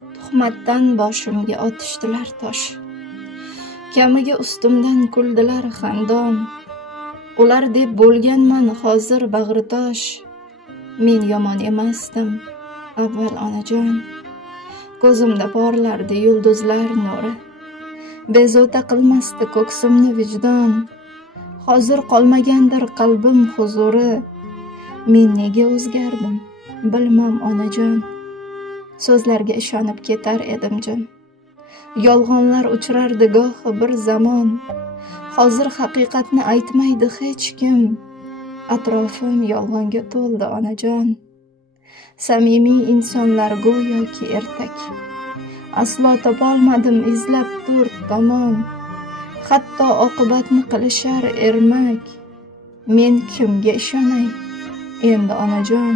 Tuhmatdan boshimga otishdilar tosh. Kamiga ustimdan kuldilar xandon. Ular deb bo'lganman hozir bag'ritosh. Men yomon emasdim avval onajon. Ko'zimda porlardi yulduzlar nuri. Bezovta qilmasdi ko'ksimni vijdon. Hozir qolmagandir qalbim huzuri. Men nega o'zgardim bilmam onajon. So'zlarga ishonib ketar edim jim. Yolg'onlar uchrardi gohi bir zamon. Hozir haqiqatni aytmaydi hech kim. Atrofim yolg'onga to'ldi onajon. Samimiy insonlar go'yoki ertak. Aslo topolmadim izlab to'rt tomon. Hatto oqibatni qilishar ermak. Men kimga ishonay endi onajon.